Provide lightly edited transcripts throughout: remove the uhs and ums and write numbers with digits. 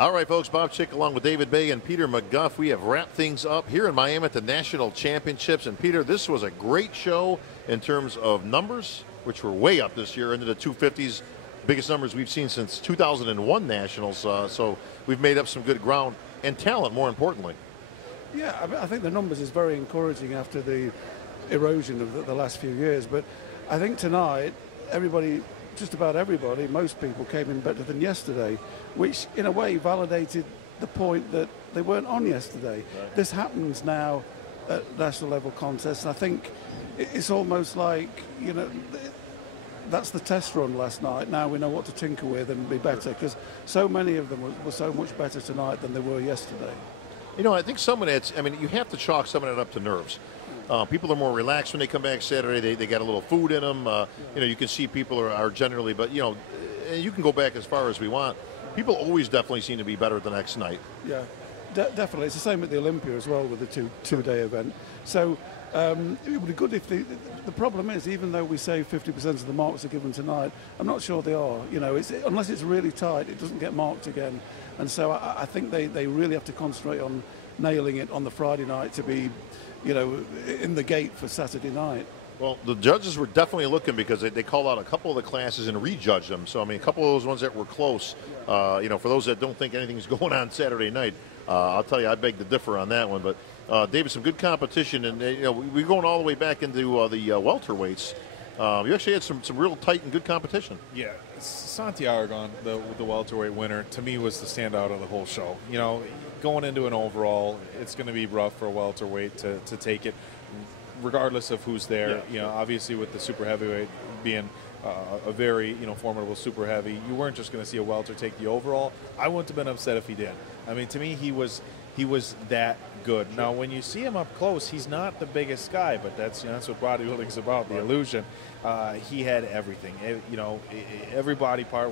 All right, folks, Bob Chick along with David Baye and Peter McGough. We have wrapped things up here in Miami at the National Championships. And, Peter, this was a great show in terms of numbers, which were way up this year into the 250s. Biggest numbers we've seen since 2001 Nationals. So we've made up some good ground and talent, more importantly. Yeah, I think the numbers is very encouraging after the erosion of the last few years. But I think tonight, everybody, just about everybody, most people came in better than yesterday, which in a way validated the point that they weren't on yesterday. Right. This happens now at national level contests, and I think it's almost like, you know, that's the test run last night. Now we know what to tinker with and be better, because so many of them were so much better tonight than they were yesterday. You know, I think some of it's, I mean, you have to chalk some of it up to nerves. People are more relaxed when they come back Saturday. They got a little food in them. You know, you can see people are generally, but, you know, you can go back as far as we want. People always definitely seem to be better the next night. Yeah, definitely. It's the same at the Olympia as well with the two-day event. So it would be good if the problem is, even though we say 50% of the marks are given tonight, I'm not sure they are. You know, unless it's really tight, it doesn't get marked again. And so I think they really have to concentrate on nailing it on the Friday night to be, you know, in the gate for Saturday night. Well, the judges were definitely looking, because they called out a couple of the classes and rejudged them. So, I mean, a couple of those ones that were close, you know, for those that don't think anything's going on Saturday night, I'll tell you, I beg to differ on that one. But, David, some good competition. And, you know, we're going all the way back into the welterweights. You actually had some real tight and good competition. Yeah, Santiago, the welterweight winner, to me was the standout of the whole show. You know, going into an overall, it's going to be rough for a welterweight to take it, regardless of who's there. Yeah. You know, obviously with the super heavyweight being a very, you know, formidable super heavy, you weren't just going to see a welter take the overall. I wouldn't have been upset if he did. I mean, to me, he was that good. Sure. Now, when you see him up close, he's not the biggest guy, but that's, you know, that's what bodybuilding is about, the illusion. He had everything. You know, every body part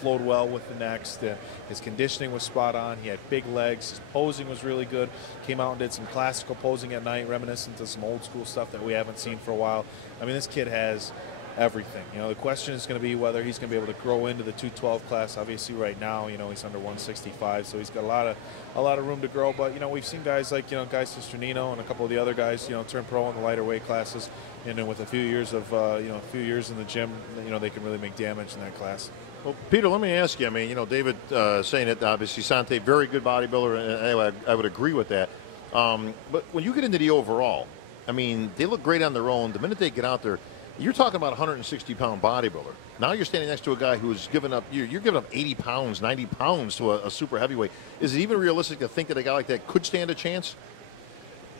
flowed well with the next. His conditioning was spot on. He had big legs. His posing was really good. Came out and did some classical posing at night, reminiscent of some old school stuff that we haven't seen for a while. I mean, this kid has everything. You know, the question is going to be whether he's going to be able to grow into the 212 class. Obviously, right now, you know, he's under 165, so he's got a lot of room to grow. But, you know, we've seen guys like, you know, guys Cicherillo and a couple of the other guys, you know, turn pro in the lighter weight classes, and then with a few years of you know, a few years in the gym, you know, they can really make damage in that class. Well, Peter, let me ask you. I mean, you know, David saying it, obviously, Sante, very good bodybuilder, and anyway, I would agree with that. But when you get into the overall, I mean, they look great on their own. The minute they get out there, you're talking about a 160-pound bodybuilder. Now you're standing next to a guy who's given up, you're giving up 80 pounds, 90 pounds to a super heavyweight. Is it even realistic to think that a guy like that could stand a chance?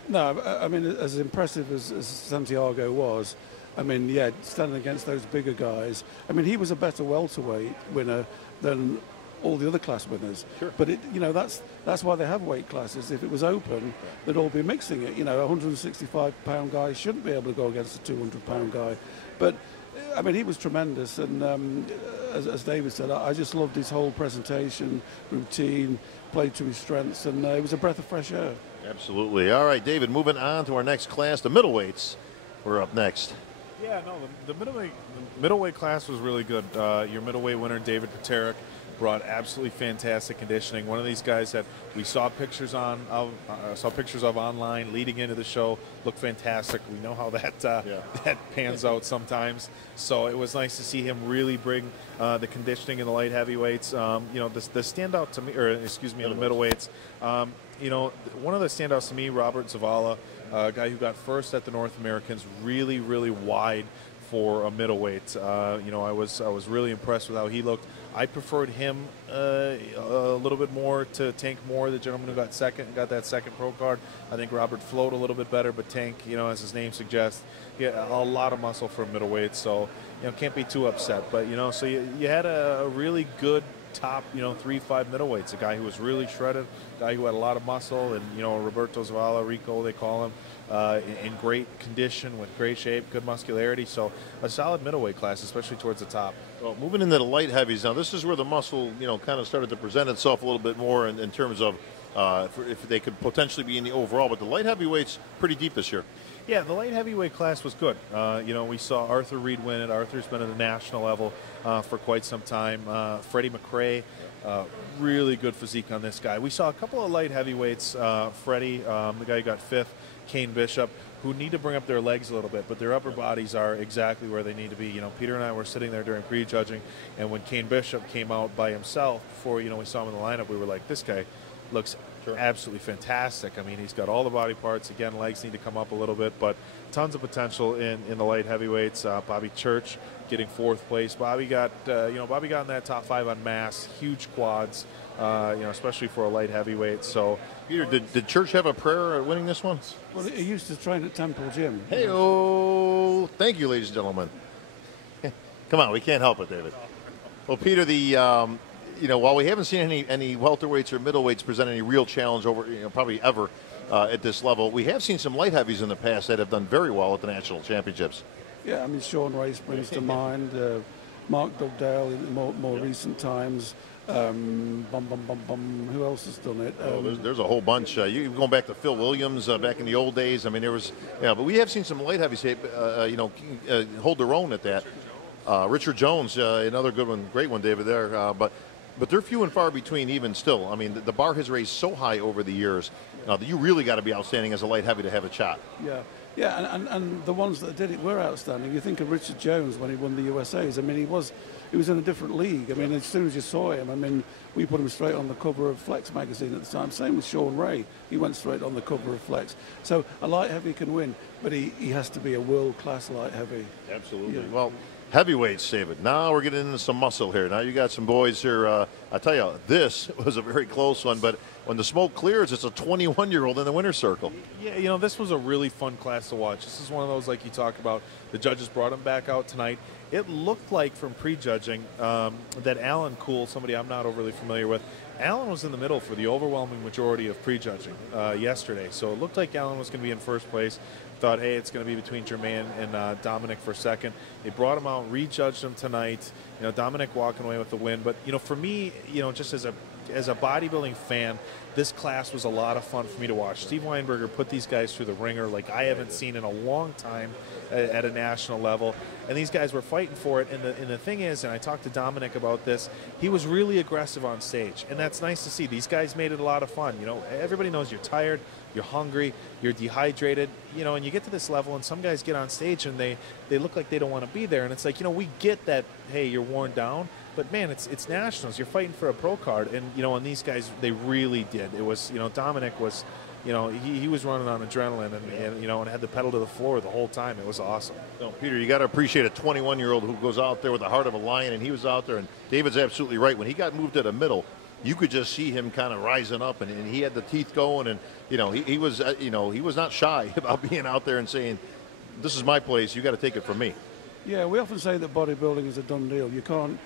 No, I mean, as impressive as Santiago was, I mean, yeah, standing against those bigger guys, I mean, he was a better welterweight winner than all the other class winners. Sure. But you know, that's why they have weight classes. If it was open, they'd all be mixing it. You know, a 165-pound guy shouldn't be able to go against a 200-pound guy. But I mean, he was tremendous, and as David said, I just loved his whole presentation, routine, played to his strengths, and it was a breath of fresh air. Absolutely. All right, David, moving on to our next class, the middleweights. We're up next. Yeah, no, the middleweight class was really good. Your middleweight winner, David Baye, brought absolutely fantastic conditioning. One of these guys that we saw pictures of online leading into the show. Looked fantastic. We know how that that pans out sometimes. So it was nice to see him really bring the conditioning in the light heavyweights. You know, the standout to me, or excuse me, in the middleweights. You know, one of the standouts to me, Robert Zavala, a guy who got first at the North Americans, really wide for a middleweight. You know, I was really impressed with how he looked. I preferred him a little bit more to Tank Moore, the gentleman who got that second pro card. I think Robert flowed a little bit better, but Tank, you know, as his name suggests, he had a lot of muscle for a middleweight, so, you know, can't be too upset. But, you know, so you had a really good top, you know, 3-5 middleweights, a guy who was really shredded, a guy who had a lot of muscle, and, you know, Roberto Zavala, Rico, they call him, in great condition, with great shape, good muscularity. So a solid middleweight class, especially towards the top. Well, moving into the light heavies now, this is where the muscle, you know, kind of started to present itself a little bit more in terms of if they could potentially be in the overall. But the light heavyweights pretty deep this year. Yeah, the light heavyweight class was good. You know, we saw Arthur Reed win it. Arthur's been at the national level for quite some time. Freddie McRae, really good physique on this guy. We saw a couple of light heavyweights. Freddie, the guy who got 5th, Kane Bishop, who need to bring up their legs a little bit, but their upper bodies are exactly where they need to be. You know, Peter and I were sitting there during pre-judging, and when Kane Bishop came out by himself, before, you know, we saw him in the lineup, we were like, this guy looks absolutely fantastic. I mean, he's got all the body parts. Again, legs need to come up a little bit, but tons of potential in the light heavyweights. Bobby Church getting 4th place. Bobby got Bobby got in that top 5 on mass, huge quads, you know, especially for a light heavyweight. So, Peter, did Church have a prayer at winning this one? Well, he used to train at Temple Gym. Hey-oh! Thank you, ladies and gentlemen. Come on, we can't help it, David. Well, Peter, you know, while we haven't seen any welterweights or middleweights present any real challenge over, you know, probably ever at this level, we have seen some light heavies in the past that have done very well at the national championships. Yeah, I mean, Sean Ray springs to mind. Mark Dugdale in more recent times. Who else has done it? There's a whole bunch. You going back to Phil Williams back in the old days. I mean, there was, yeah, but we have seen some light heavies, you know, hold their own at that. Richard Jones, another good one, great one, David. There, but they're few and far between even still. I mean, the bar has raised so high over the years that you really got to be outstanding as a light heavy to have a shot. Yeah. Yeah, and the ones that did it were outstanding. You think of Richard Jones when he won the USAs. I mean, he was in a different league. I mean, as soon as you saw him, I mean, we put him straight on the cover of Flex magazine at the time. Same with Sean Ray. He went straight on the cover of Flex. So a light heavy can win, but he has to be a world-class light heavy. Absolutely. Yeah. Well, heavyweights, David. Now we're getting into some muscle here. Now you got some boys here. I tell you, this was a very close one, but when the smoke clears, it's a 21-year-old in the winner's circle. Yeah, you know, this was a really fun class to watch. This is one of those, like you talk about, the judges brought him back out tonight. It looked like from prejudging that Alan Cool, somebody I'm not overly familiar with, Alan was in the middle for the overwhelming majority of prejudging yesterday. So it looked like Alan was going to be in first place. Thought, hey, it's going to be between Jermaine and Dominic for second. They brought him out, rejudged him tonight. You know, Dominic walking away with the win. But, you know, for me, you know, just as a bodybuilding fan, this class was a lot of fun for me to watch. Steve Weinberger put these guys through the ringer like I haven't seen in a long time at a national level, and these guys were fighting for it. And the thing is, and I talked to Dominic about this, he was really aggressive on stage, and that's nice to see. These guys made it a lot of fun. You know, everybody knows you're tired, you're hungry, you're dehydrated, you know, and you get to this level, and some guys get on stage and they look like they don't want to be there, and it's like, you know, we get that, hey, you're worn down. But, man, it's nationals. You're fighting for a pro card. And, you know, and these guys, they really did. It was, you know, Dominic was, you know, he was running on adrenaline and, you know, and had the pedal to the floor the whole time. It was awesome. No, Peter, you got to appreciate a 21-year-old who goes out there with the heart of a lion, and he was out there. And David's absolutely right. When he got moved to the middle, you could just see him kind of rising up, and he had the teeth going. And, you know, he was, you know, he was not shy about being out there and saying, this is my place. You got to take it from me. Yeah, we often say that bodybuilding is a done deal. You can't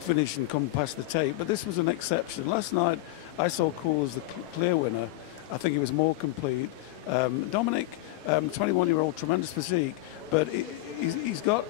finish and come past the tape, but this was an exception. Last night I saw Cool as the clear winner. I think he was more complete. Dominic, 21-year-old, tremendous physique, but he's got,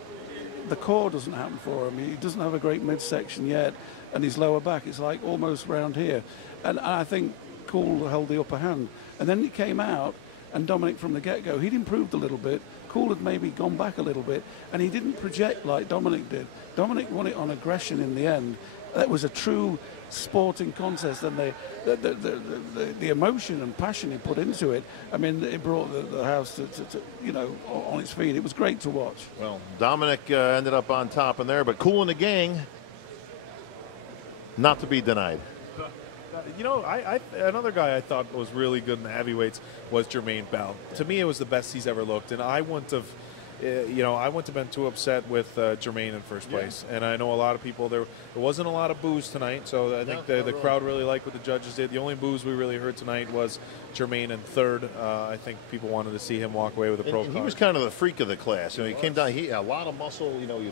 the core doesn't happen for him. He doesn't have a great midsection yet, and his lower back is like almost round here, and I think Cool held the upper hand. And then he came out, and Dominic from the get-go, he'd improved a little bit. Cool had maybe gone back a little bit, and he didn't project like Dominic did. Dominic won it on aggression in the end. That was a true sporting contest, and the emotion and passion he put into it, I mean, it brought the house to you know, on its feet. It was great to watch. Well, Dominic ended up on top in there, but Cool and the gang, not to be denied. You know, another guy I thought was really good in the heavyweights was Jermaine Bell. To me, it was the best he's ever looked, and I wouldn't have, you know, I wouldn't have been too upset with Jermaine in first place. Yeah. And I know a lot of people, there wasn't a lot of boos tonight, so I think the crowd really liked what the judges did. The only boos we really heard tonight was Jermaine in third. I think people wanted to see him walk away with a pro card. He was kind of the freak of the class. You know, he came down, he had a lot of muscle. You know, he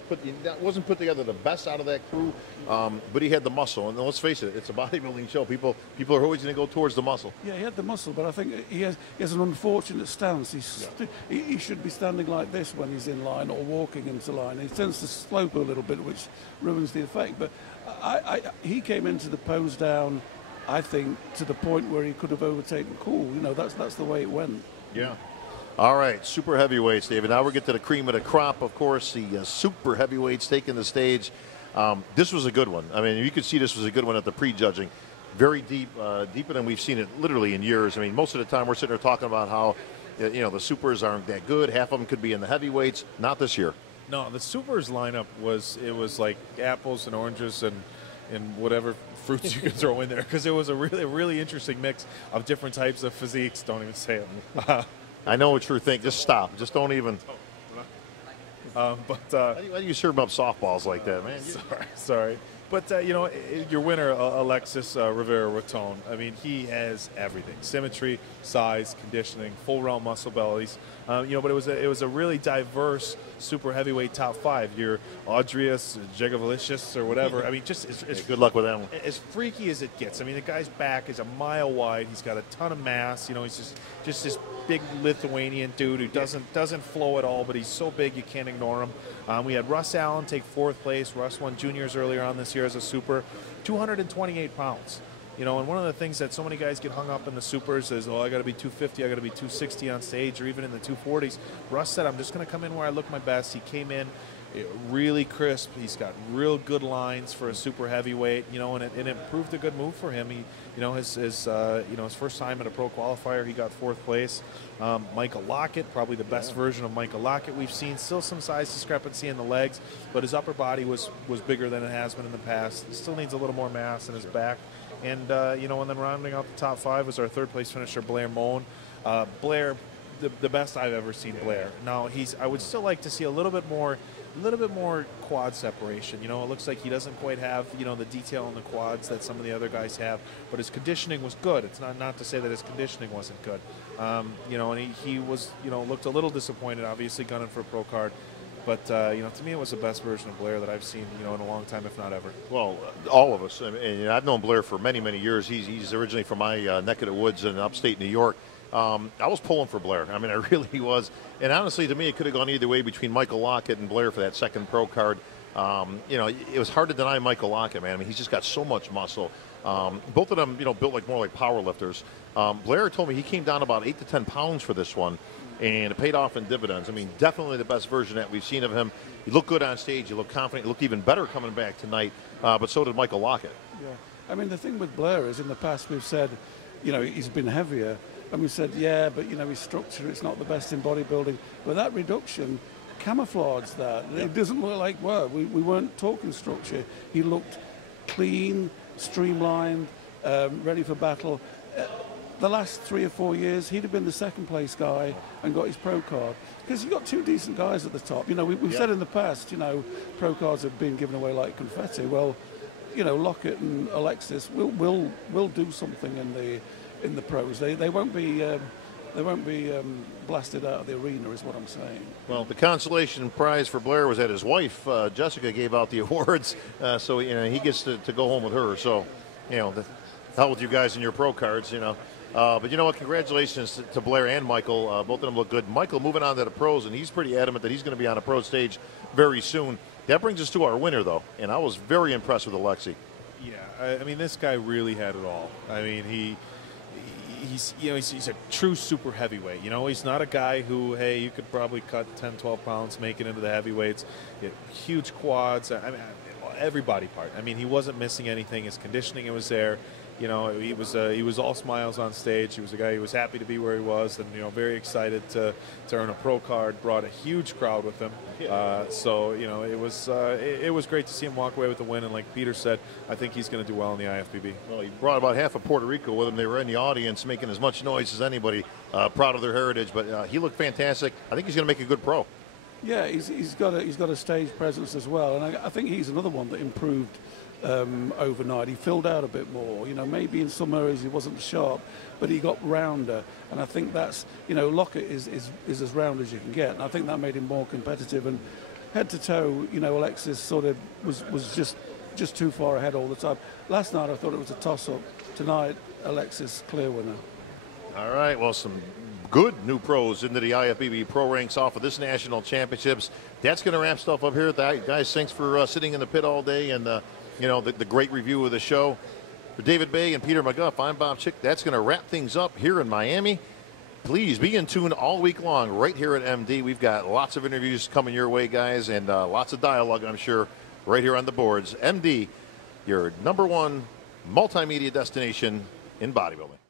wasn't put together the best out of that crew, but he had the muscle. And let's face it, it's a bodybuilding show. People are always going to go towards the muscle. Yeah, he had the muscle, but I think he has an unfortunate stance. He should be standing like this when he's in line or walking into line. He tends to slope a little bit, which ruins the effect. But he came into the pose down, I think, to the point where he could have overtaken Cool. You know, that's the way it went. Yeah. All right, super heavyweights, David. Now we get to the cream of the crop, of course, the super heavyweights taking the stage. This was a good one. I mean, you could see this was a good one at the pre-judging. Very deep, deeper than we've seen it literally in years. I mean, most of the time we're sitting there talking about how, you know, the supers aren't that good. Half of them could be in the heavyweights. Not this year. No, the supers lineup was like apples and oranges and whatever fruits you could throw in there, because it was a really interesting mix of different types of physiques. Don't even say it. I know what you're thinking. Just stop. Just don't even. But why do you serve up softballs like that, man? Sorry. But, you know, your winner, Alexis Rivera-Raton, I mean, he has everything. Symmetry, size, conditioning, full round muscle bellies. You know, but it was a really diverse super heavyweight top 5. Your Audrius, Jegavalicious, or whatever. I mean, just it's good luck with that one. As freaky as it gets. I mean, the guy's back is a mile wide. He's got a ton of mass. You know, he's just this big Lithuanian dude who doesn't flow at all, but he's so big you can't ignore him. We had Russ Allen take 4th place. Russ won juniors earlier on this year as a super, 228 pounds. You know, and one of the things that so many guys get hung up in the supers is, oh, I got to be 250, I got to be 260 on stage, or even in the 240s. Russ said, I'm just going to come in where I look my best. He came in really crisp. He's got real good lines for a super heavyweight, you know, and it proved a good move for him. He, you know, his first time at a pro qualifier, he got 4th place. Michael Lockett, probably the best version of Michael Lockett we've seen. Still some size discrepancy in the legs, but his upper body was bigger than it has been in the past. He still needs a little more mass in his back. And, you know, and then rounding out the top 5 was our 3rd place finisher, Blair Moan. Blair, the best I've ever seen Blair. Now, I would still like to see a little bit more quad separation. You know, it looks like he doesn't quite have, you know, the detail in the quads that some of the other guys have, but his conditioning was good. It's not to say that his conditioning wasn't good. You know, and he was, you know, looked a little disappointed, obviously gunning for a pro card. But, you know, to me, it was the best version of Blair that I've seen, you know, in a long time, if not ever. Well, all of us. And I've known Blair for many, many years. He's originally from my neck of the woods in upstate New York. I was pulling for Blair. I mean, I really was. And honestly, to me, it could have gone either way between Michael Lockett and Blair for that 2nd pro card. You know, it was hard to deny Michael Lockett, man. I mean, he's just got so much muscle. Both of them, you know, built more like power lifters. Blair told me he came down about 8 to 10 pounds for this one, and it paid off in dividends. I mean, definitely the best version that we've seen of him. He looked good on stage. He looked confident. He looked even better coming back tonight, but so did Michael Lockett. Yeah. I mean, the thing with Blair is in the past we've said, you know, he's been heavier. And we said, yeah, but, you know, his structure, it's not the best in bodybuilding. But that reduction camouflaged that. Yep. It doesn't look like, well, we weren't talking structure. He looked clean, streamlined, ready for battle. The last 3 or 4 years, he'd have been the 2nd place guy and got his pro card. Because you've got 2 decent guys at the top. You know, we've said in the past, you know, pro cards have been given away like confetti. Well, you know, Lockett and Alexis will do something in the pros. They won't be blasted out of the arena, is what I'm saying. Well, the consolation prize for Blair was that his wife Jessica gave out the awards, so you know he gets to go home with her. So, you know, hell with you guys and your pro cards, you know. But you know what? Congratulations to Blair and Michael. Both of them look good. Michael moving on to the pros, and he's pretty adamant that he's going to be on a pro stage very soon. That brings us to our winner, though, and I was very impressed with Alexi. Yeah, I mean, this guy really had it all. I mean, he's a true super heavyweight. You know, he's not a guy who, hey, you could probably cut 10, 12 pounds, make it into the heavyweights. He had huge quads. I mean, every body part. I mean, he wasn't missing anything. His conditioning was there. You know, he was all smiles on stage. He was a guy who was happy to be where he was, and you know, very excited to earn a pro card. Brought a huge crowd with him. So you know, it was great to see him walk away with the win. And like Peter said, I think he's going to do well in the IFBB. Well, he brought about half of Puerto Rico with him. They were in the audience making as much noise as anybody, proud of their heritage. But he looked fantastic. I think he's going to make a good pro. Yeah, he's got a stage presence as well, and I think he's another one that improved overnight. He filled out a bit more. You know, maybe in some areas he wasn't sharp, but he got rounder. And I think that's, you know, Lockett is as round as you can get. And I think that made him more competitive. And head to toe, you know, Alexis sort of was just too far ahead all the time. Last night I thought it was a toss-up. Tonight, Alexis, clear winner. All right, well, some good new pros into the IFBB pro ranks off of this national championships. That's going to wrap stuff up here. Guys, thanks for sitting in the pit all day and you know, the great review of the show. For David Baye and Peter McGough, I'm Bob Chick. That's going to wrap things up here in Miami. please be in tune all week long right here at MD. We've got lots of interviews coming your way, guys, and lots of dialogue, I'm sure, right here on the boards. MD, your #1 multimedia destination in bodybuilding.